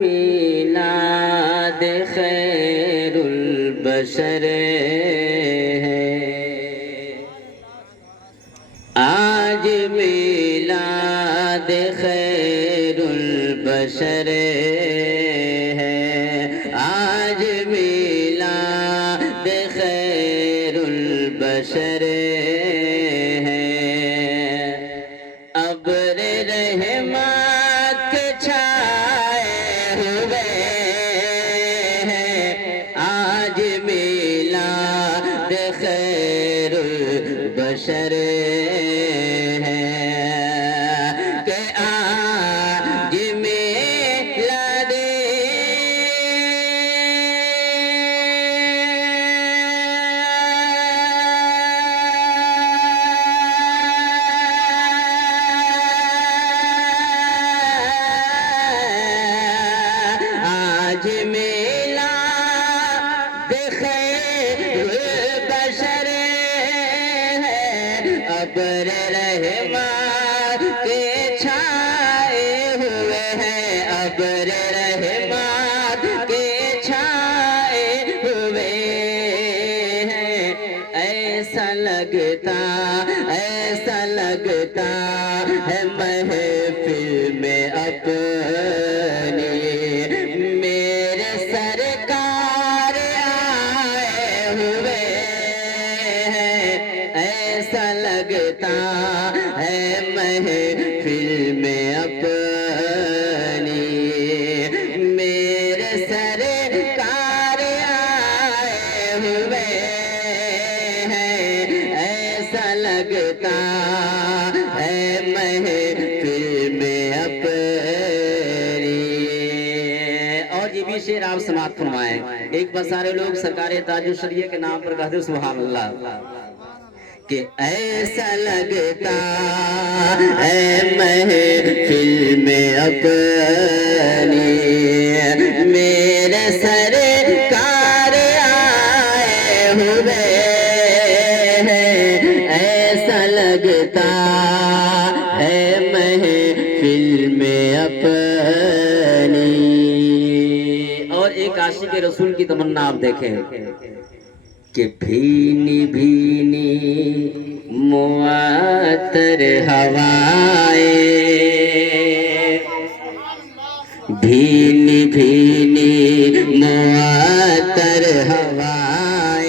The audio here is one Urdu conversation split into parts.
میلاد خیر البشر ہے آج میلاد خیر البشر ہے آج میلاد خیر البشر ہے ابر رحمت کے چھائے ہوئے ہیں آج میلاد خیر البشر ہے کہ آج میلاد آج میلاد خیر البشر ہے ابر رحمت کے چھائے ہوئے ہیں ابر رحمت کے چھائے ہوئے ہیں ایسا لگتا ہے محفل میں اپنی میرے سرکار آئے ہوئے ہیں ایسا لگتا ہے محفل میں اپنی میرے سرکار آئے ہوئے ہیں ایسا لگتا ہے محفل میں اپنی اور یہ بھی شعر آپ سماعت فرمائیں ایک بار سارے لوگ سرکار تاج الشریعہ کے نام پر کہتے سبحان اللہ کہ ایسا لگتا ہے محفل میں اپنی میرے سرکار آئے ہوئے ہیں ایسا لگتا ہے محفل میں اپنی اور ایک عاشق رسول کی تمنا آپ دیکھیں کہ بھینی بھینی معطر ہوائیں بھینی بھینی معطر ہوائیں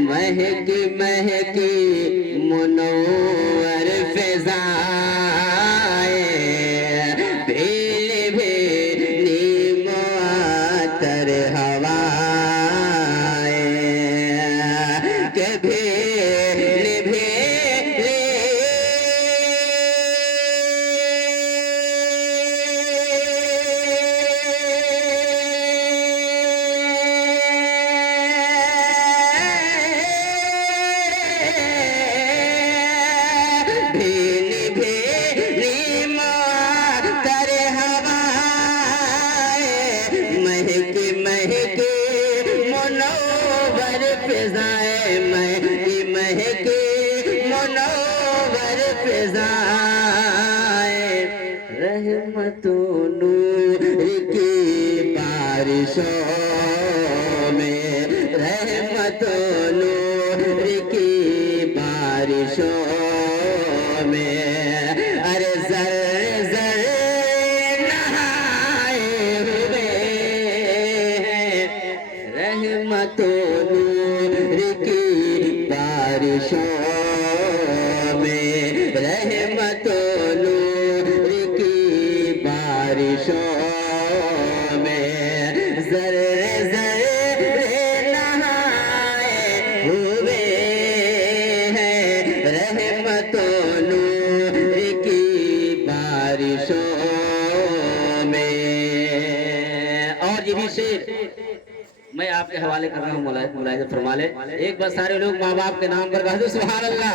مہکی مہکی منور فضائیں بھیلی بھینی معطر ہوائیں کہ بھیلی بھیلی بھیلی بھیلی معطر ہوائیں مہکی مہکی منور فضائیں مہکی مہکی منور فضائیں رحمت و نور کی بارشوں میں رحمت و نور کی بارشوں میں ارے زر زر نہائے ہوئے ہیں رحمت و نور کی بارشوں میں رحمت و نور کی بارشوں میں زر زر نہائے ہوئے ہیں رحمت و نور کی بارشوں میں اور یہ بھی شعر میں آپ کے حوالے کر رہا ہوں ملاحظہ فرما لیں ایک بار سارے لوگ ماں باپ کے نام پر کہہ دو سبحان اللہ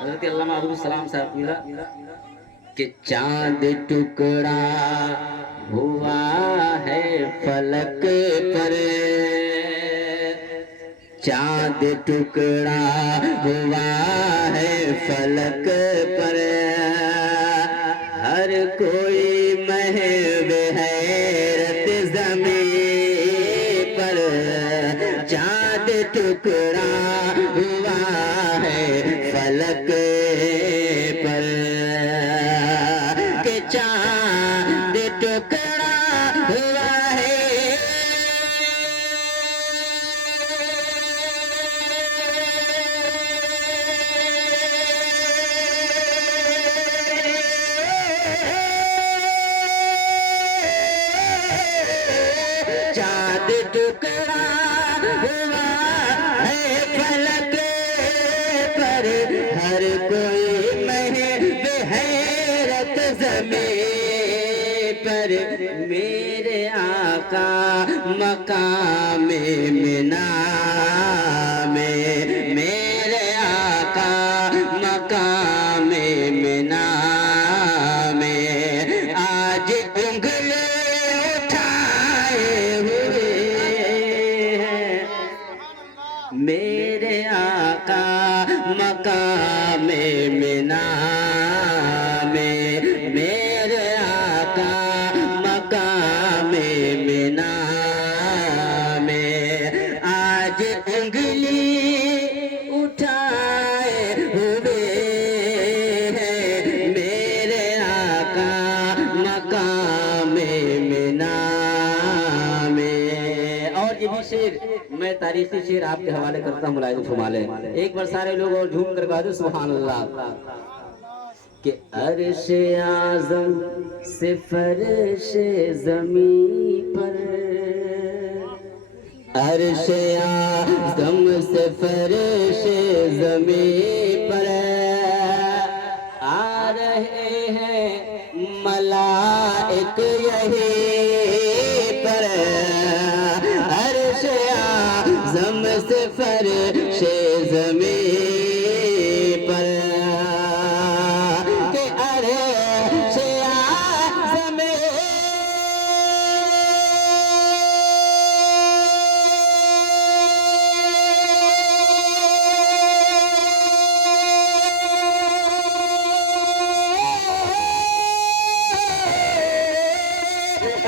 حضرت علامہ عبد السلام صاحب کہ چاند ٹکڑا ہوا ہے فلک پر چاند ٹکڑا ہوا ہے فلک پر ہر کوئی محو ٹکڑا ہوا ہے چاند ٹکڑا ہوا ہے فلک پر ہر کوئی محب حیرت زمین پر میرے آقا مقام منا میں میرے آقا مقام منا میں آج انگلی اٹھائے ہوئے ہیں میرے آقا مقام منا میں میرے آقا مقام منا میں آج انگلی اٹھائے ہوئے ہیں میرے آقا مقام منا میں۔ اور یہ بھی شعر میں تاریخی شعر آپ کے حوالے کرتا ہوں، ملاحظہ فرما لیں ایک بار سارے لوگ اور جھوم کر کہا دو سبحان اللہ کہ عرش اعظم سے فرش زمین پر عرش اعظم سے فرش زمین پر آ رہے ہیں ملائک یہی پر عرش اعظم سے فرش زمین پر کہ عرش اعظم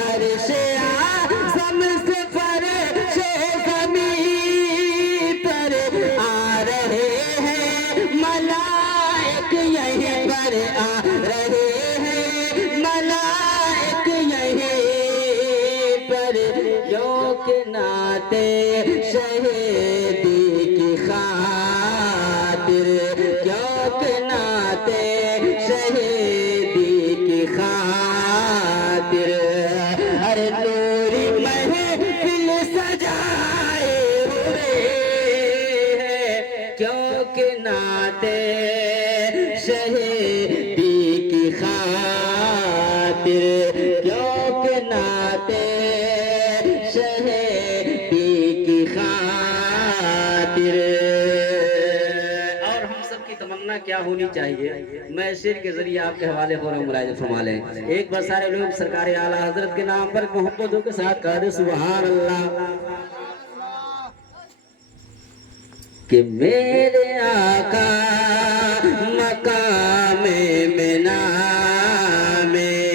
عرش اعظم سے فرش زمین پر آ رہے ہیں ملائک یہیں پر آ رہے ہیں ملائک یہیں پر جو کہ نعت شہیدی کی خاطر جو کہ نعت شہیدی کی خاطر ہر نوری محفل سجائے ہوئے ہیں کیونکہ نعت شہیدی کی خاطر کیونکہ نعت شہیدی کی خاطر۔ اور ہم سب کی تمنا کیا ہونی چاہیے میں شعر کے ذریعے آپ کے حوالے ہو رہا ہوں، ملاحظہ فرما لیں ایک بار سارے لوگ سرکار اعلیٰ حضرت کے نام پر محبتوں کے ساتھ کہہ دیں سبحان اللہ کہ میرے آقا مقام منا میں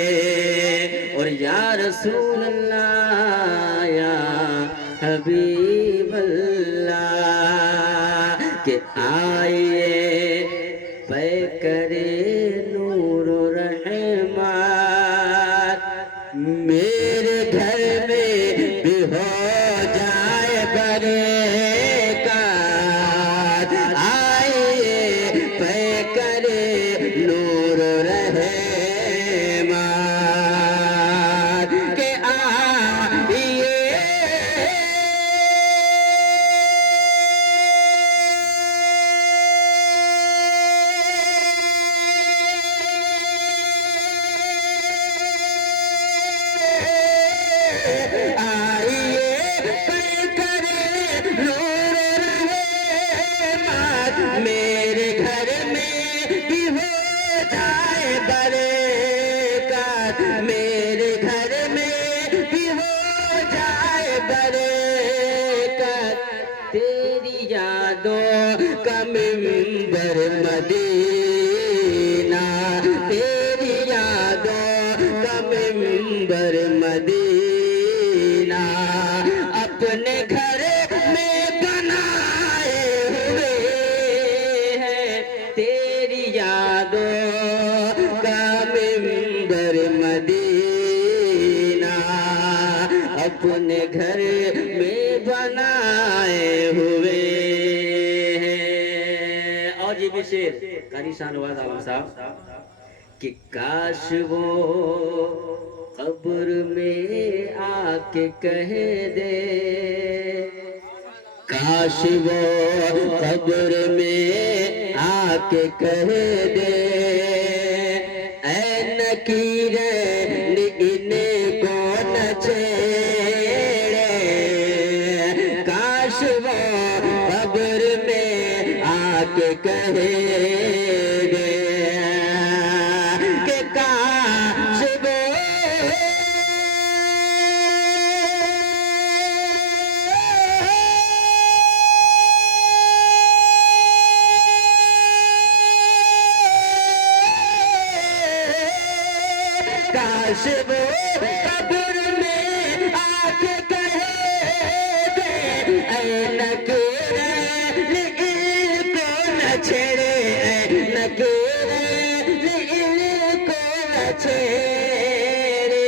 اور یا رسول اللہ یا حبیب اللہ کہ آئیے پے کرے نور و رحمت میرے گھر میں بھی ہو جائے برکت آئیے پے کرے نور و رحمت کہ آئیے میرے گھر میں بھی ہو جائے برکت میرے گھر میں بھی ہو جائے برکت تیری یادوں کا منبر مدینہ تیری یادوں کا منبر مدینہ اپنے گھر میں بنائے ہوئے ہیں تیری یادوں کا منبر مدینہ اپنے گھر میں بنائے ہوئے ہیں۔ اور یہ بھی شعر قاری شاہ نواز عالم صاحب کہ کاش وہ قبر میں آ کے کہہ دے، کاش وہ قبر میں آ کے کہہ دے، اے نکیرین انہیں کو نہ چھیڑے، کاش وہ قبر میں آ کے کہہ دے کہ کاش وہ کاش وہ قبر میں آ کے کہے دے، اے نکیرین ان کو نہ چھیڑے، اے نکیرین ان کو نہ چھیڑے،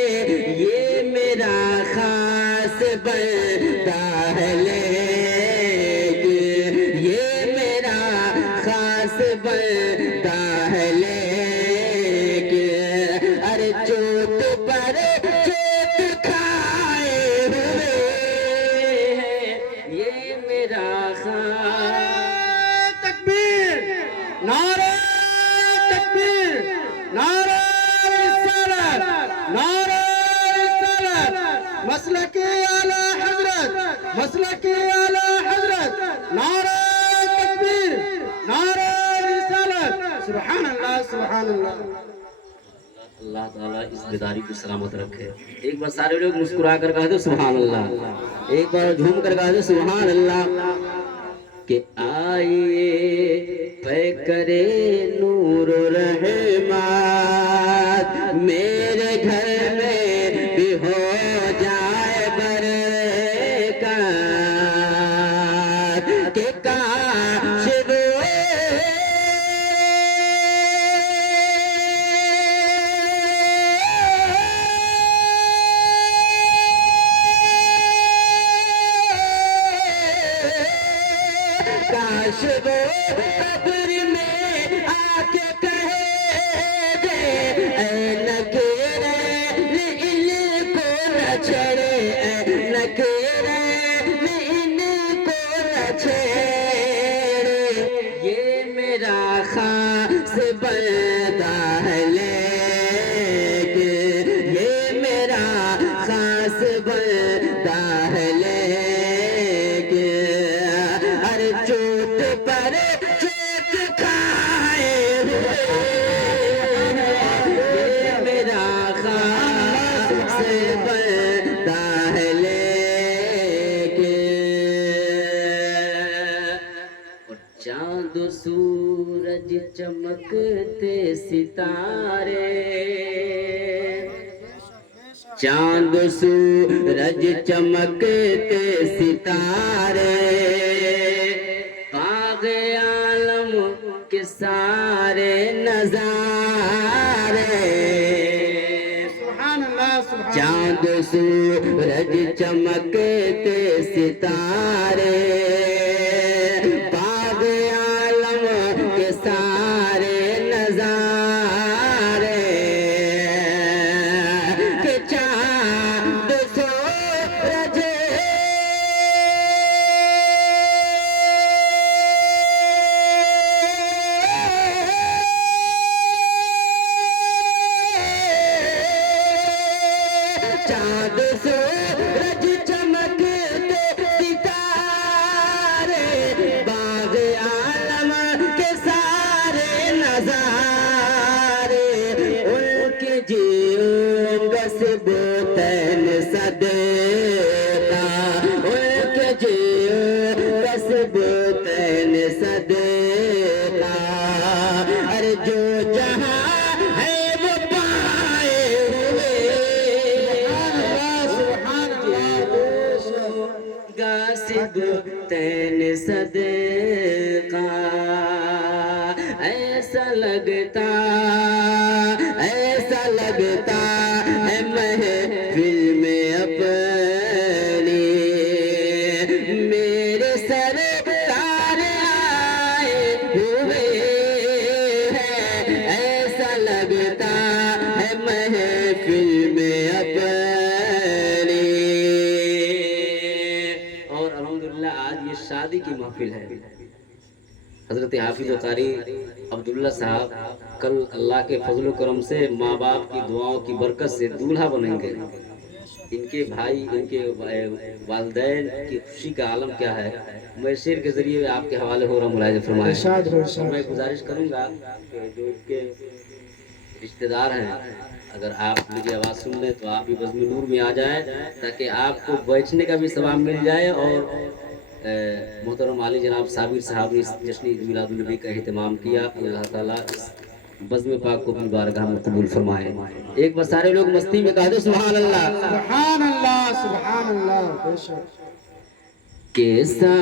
یہ میرا خاص بندہ ہے لیکن، یہ میرا خاص بندہ ہے لیکن، ارے چوٹ پر چوٹ کھائے ہوئے ہیں، یہ میرا خاص تکبیر، نعرہ تکبیر، نعرہ رسالت، نعرہ رسالت، مسلک اعلی حضرت، مسلک اعلی حضرت، نعرہ تکبیر، نعرہ رسالت، سبحان اللہ سبحان اللہ۔ اللہ تعالیٰ اس بیداری کو سلامت رکھے۔ ایک بار سارے لوگ مسکرا کر کہا دو سبحان اللہ، ایک بار جھوم کر کہا دو سبحان اللہ، کہ آئیے پہ کرے نور و رحمت، میرے گھر میں بھی ہو جائے برکت، کہ کاش وہ کاش وہ قبر میں آ کے کہے دے، اے نکیرین ان کو نہ چھیڑے، اے نکیرین ان کو نہ چھیڑے، یہ میرا خاص بندہ ہے لیکن، یہ میرا خاص بندہ ہے لیکن، ہر چوٹ پر چوٹ کھائے ہوئے ہیں، یہ میرا خاص بندہ ہے لیکن، اور چاند و سورج چمکتے ستارے، چاند و سورج چمکتے ستارے، باغ عالم کے سارے نظارے، سبحان اللہ سبحان اللہ۔ چاند و سورج چمکتے ستارے، باغ عالم کے سارے نظارے، کہ چاند سورج چاند سورج چمکتے ستارے، باغ عالم کے سارے نظارے، ان کے جیوں بس بوتن صدقہ، ان کے جیوں بس بوتن صدقہ، ارے جو جہاں ہے وہ پائے ہوئے غاصب تین صدقہ، ایسا لگتا ہے محفل میں اپنے کی محفل ہے. حضرت حافظ و قاری عبداللہ صاحب کل اللہ کے فضل و کرم سے ماں باپ کی دعاؤں کی برکت سے دولہا بنیں گے. ان کے بھائی، ان کے والدین کی خوشی کا عالم کیا ہے. میں شعر کے ذریعے آپ کے حوالے ہو رہا ہوں، ملاحظہ فرمائیں. ارشاد ہو، ارشاد. میں گزارش کروں گا کہ جو ان کے رشتہ دار ہیں، اگر آپ میری آواز سن لیں تو آپ بھی بزم نور میں آ جائیں تاکہ آپ کو بیٹھنے کا بھی ثواب مل جائے. اور محترم عالی جناب صابر صاحب نے اس جشن عید میلاد النبی کا اہتمام کیا. اللہ تعالیٰ اس بزم پاک کو اپنی بارگاہ میں قبول فرمائے. ایک بار سارے لوگ مستی میں کہہ دو سبحان اللہ. سبحان اللہ، سبحان اللہ. بے شک. کیسا